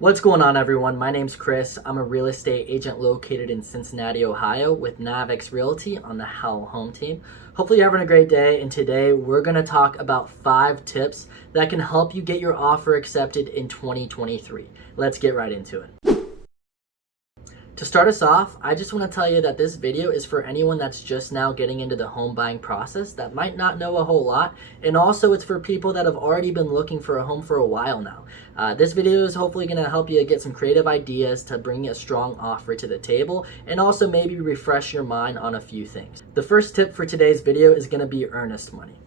What's going on, everyone? My name's Chris. I'm a real estate agent located in Cincinnati, Ohio with Navix Realty on the Howell Home Team. Hopefully you're having a great day, and today we're going to talk about 5 tips that can help you get your offer accepted in 2023. Let's get right into it. To start us off, I just want to tell you that this video is for anyone that's just now getting into the home buying process that might not know a whole lot, and also it's for people that have already been looking for a home for a while now. This video is hopefully going to help you get some creative ideas to bring a strong offer to the table, and also maybe refresh your mind on a few things. The first tip for today's video is going to be earnest money.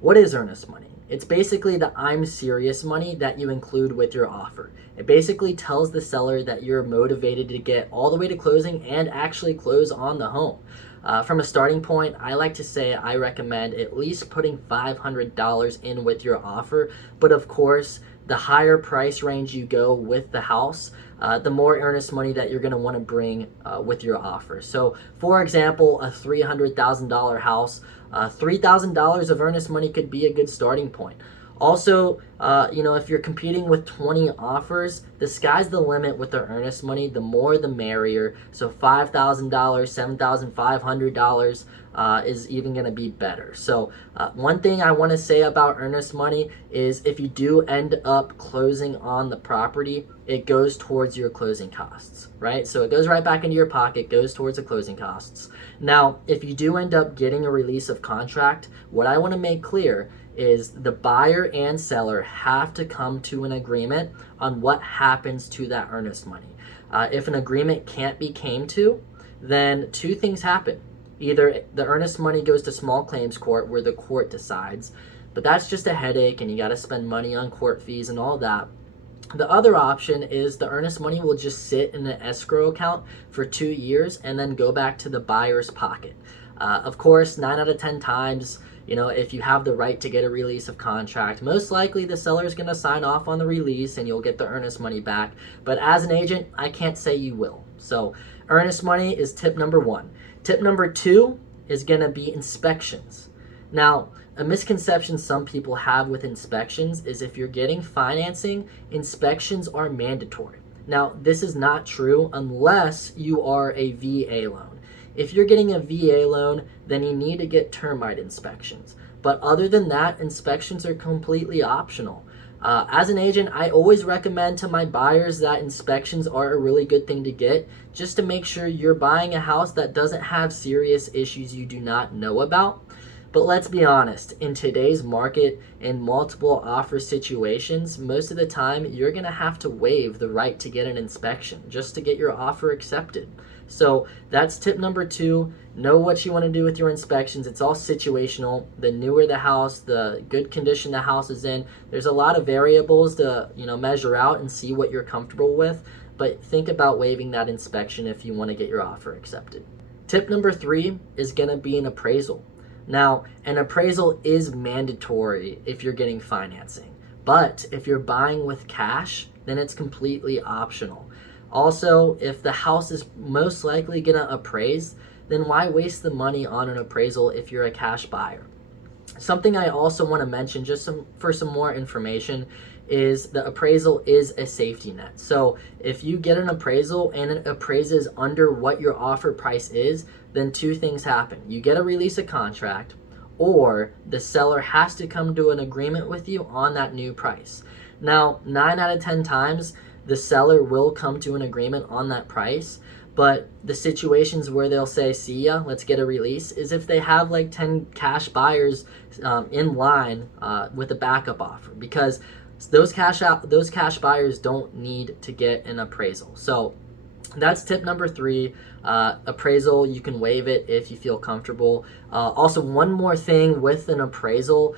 What is earnest money? It's basically the I'm serious money that you include with your offer. It basically tells the seller that you're motivated to get all the way to closing and actually close on the home. From a starting point, I like to say I recommend at least putting $500 in with your offer, but of course, the higher price range you go with the house, the more earnest money that you're going to want to bring with your offer. So, for example, a $300,000 house, $3,000 of earnest money could be a good starting point. Also, if you're competing with 20 offers, the sky's the limit with the earnest money. The more, the merrier. So $5,000, $7,500 is even going to be better. So one thing I want to say about earnest money is if you do end up closing on the property, it goes towards your closing costs, right? So it goes right back into your pocket, goes towards the closing costs. Now, if you do end up getting a release of contract, what I want to make clear is the buyer and seller have to come to an agreement on what happens to that earnest money. If an agreement can't be came to, then 2 things happen. Either the earnest money goes to small claims court where the court decides, but that's just a headache and you got to spend money on court fees and all that. The other option is the earnest money will just sit in an escrow account for 2 years and then go back to the buyer's pocket. Of course, 9 out of 10 times, if you have the right to get a release of contract, most likely the seller is going to sign off on the release and you'll get the earnest money back. But as an agent, I can't say you will. So earnest money is tip number 1. Tip number 2 is going to be inspections. Now, a misconception some people have with inspections is if you're getting financing, inspections are mandatory. Now, this is not true unless you are a VA loan. If you're getting a VA loan, then you need to get termite inspections. But other than that, inspections are completely optional. As an agent, I always recommend to my buyers that inspections are a really good thing to get just to make sure you're buying a house that doesn't have serious issues you do not know about. But let's be honest, in today's market and multiple offer situations, most of the time you're going to have to waive the right to get an inspection just to get your offer accepted. So that's tip number 2. Know what you want to do with your inspections. It's all situational. The newer the house, the good condition the house is in, there's a lot of variables to measure out and see what you're comfortable with. But think about waiving that inspection if you want to get your offer accepted. Tip number 3 is going to be an appraisal. Now, an appraisal is mandatory if you're getting financing, but if you're buying with cash, then it's completely optional. Also, if the house is most likely going to appraise, then why waste the money on an appraisal if you're a cash buyer? Something I also want to mention for some more information is the appraisal is a safety net. So if you get an appraisal and it appraises under what your offer price is, then 2 things happen. You get a release of contract, or the seller has to come to an agreement with you on that new price. Now, 9 out of 10 times, the seller will come to an agreement on that price, but the situations where they'll say, see ya, let's get a release, is if they have like 10 cash buyers in line with a backup offer, because those cash buyers don't need to get an appraisal. So that's tip number 3. Appraisal, you can waive it if you feel comfortable. Also, one more thing with an appraisal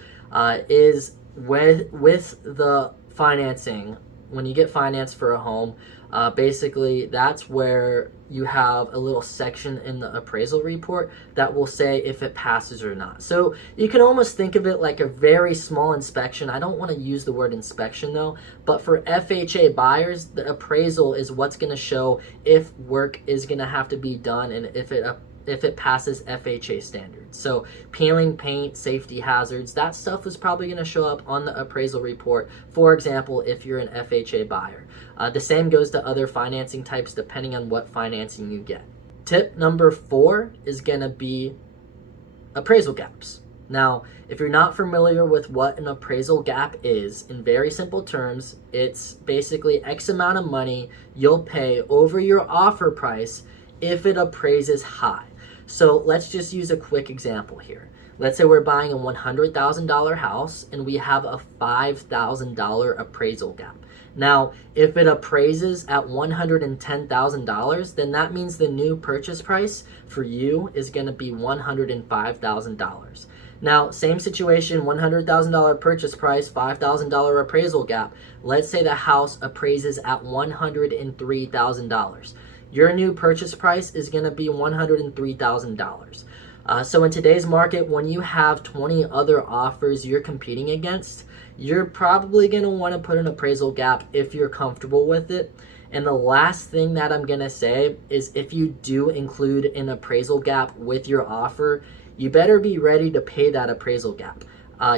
is with the financing. When you get financed for a home, basically that's where you have a little section in the appraisal report that will say if it passes or not. So you can almost think of it like a very small inspection. I don't want to use the word inspection though, but for FHA buyers, the appraisal is what's going to show if work is going to have to be done and if it it passes FHA standards. So peeling paint, safety hazards, that stuff is probably going to show up on the appraisal report, for example, if you're an FHA buyer. The same goes to other financing types depending on what financing you get. Tip number 4 is going to be appraisal gaps. Now, if you're not familiar with what an appraisal gap is, in very simple terms, it's basically X amount of money you'll pay over your offer price if it appraises high. So let's just use a quick example here. Let's say we're buying a $100,000 house and we have a $5,000 appraisal gap. Now, if it appraises at $110,000, then that means the new purchase price for you is going to be $105,000. Now, same situation, $100,000 purchase price, $5,000 appraisal gap. Let's say the house appraises at $103,000. Your new purchase price is going to be $103,000. So in today's market, when you have 20 other offers you're competing against, you're probably going to want to put an appraisal gap if you're comfortable with it. And the last thing that I'm going to say is if you do include an appraisal gap with your offer, you better be ready to pay that appraisal gap.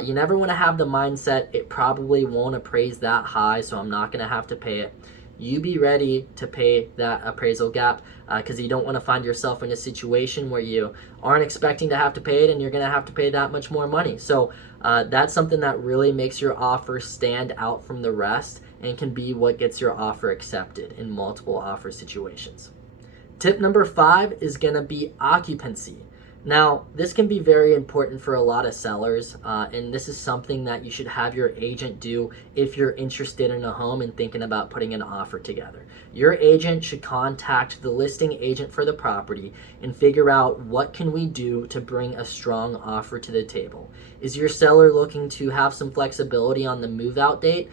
You never want to have the mindset, it probably won't appraise that high, so I'm not going to have to pay it. You be ready to pay that appraisal gap because you don't want to find yourself in a situation where you aren't expecting to have to pay it and you're going to have to pay that much more money. So that's something that really makes your offer stand out from the rest and can be what gets your offer accepted in multiple offer situations. Tip number 5 is going to be occupancy. Now, this can be very important for a lot of sellers, and this is something that you should have your agent do if you're interested in a home and thinking about putting an offer together. Your agent should contact the listing agent for the property and figure out what can we do to bring a strong offer to the table. Is your seller looking to have some flexibility on the move-out date?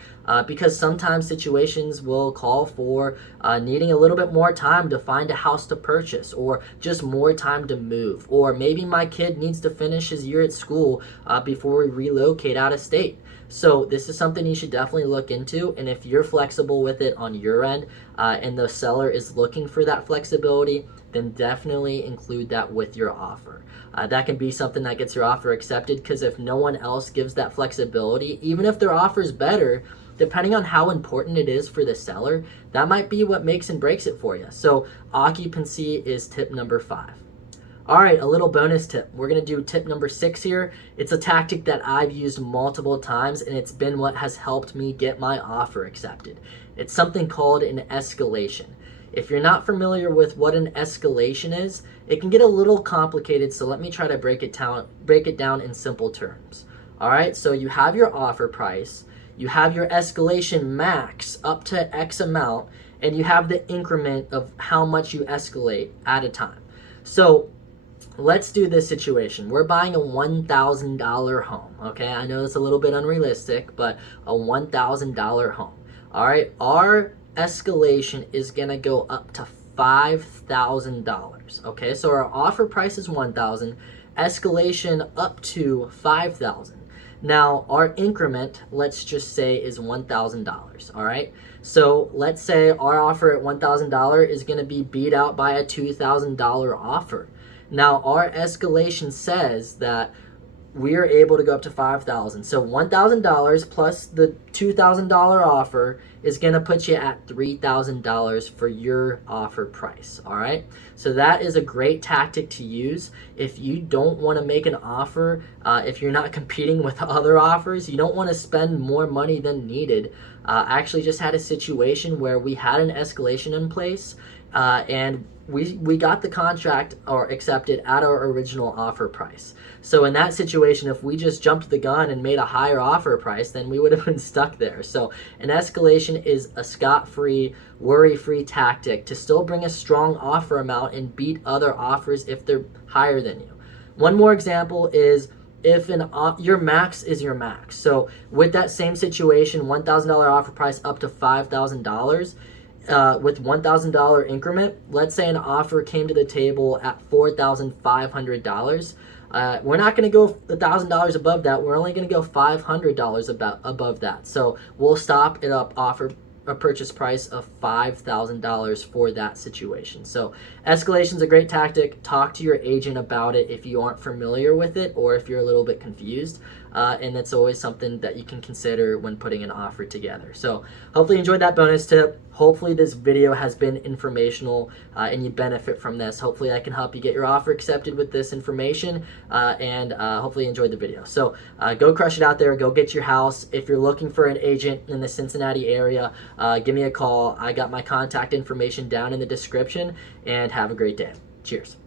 Because sometimes situations will call for needing a little bit more time to find a house to purchase, or just more time to move, or maybe my kid needs to finish his year at school before we relocate out of state. So this is something you should definitely look into, and if you're flexible with it on your end and the seller is looking for that flexibility, then definitely include that with your offer. That can be something that gets your offer accepted, because if no one else gives that flexibility, even if their offer is better, depending on how important it is for the seller, that might be what makes and breaks it for you. So occupancy is tip number 5. All right, a little bonus tip. We're going to do tip number 6 here. It's a tactic that I've used multiple times, and it's been what has helped me get my offer accepted. It's something called an escalation. If you're not familiar with what an escalation is, it can get a little complicated, so let me try to break it down in simple terms. All right, so you have your offer price, you have your escalation max up to X amount, and you have the increment of how much you escalate at a time. So let's do this situation. We're buying a $1,000 home, okay? I know it's a little bit unrealistic, but a $1,000 home. All right, our escalation is going to go up to $5,000, okay? So our offer price is $1,000, escalation up to $5,000. Now, our increment, let's just say, is $1,000, all right? So let's say our offer at $1,000 is going to be beat out by a $2,000 offer. Now, our escalation says that we are able to go up to $5,000. So $1,000 plus the $2,000 offer is going to put you at $3,000 for your offer price, all right? So that is a great tactic to use if you don't want to make an offer, if you're not competing with other offers, you don't want to spend more money than needed. I actually just had a situation where we had an escalation in place, and we got the contract or accepted at our original offer price. So in that situation, if we just jumped the gun and made a higher offer price, then we would have been stuck there. So an escalation is a scot-free, worry-free tactic to still bring a strong offer amount and beat other offers if they're higher than you. One more example is if your max is your max. So with that same situation, $1,000 offer price up to $5,000, with $1,000 increment, let's say an offer came to the table at $4,500. We're not going to go $1,000 above that. We're only going to go $500 above that. So we'll stop at offer a purchase price of $5,000 for that situation. So escalation is a great tactic. Talk to your agent about it if you aren't familiar with it or if you're a little bit confused. And it's always something that you can consider when putting an offer together. So hopefully you enjoyed that bonus tip. Hopefully this video has been informational and you benefit from this. Hopefully I can help you get your offer accepted with this information and hopefully you enjoyed the video. So go crush it out there. Go get your house. If you're looking for an agent in the Cincinnati area, give me a call. I got my contact information down in the description, and have a great day. Cheers.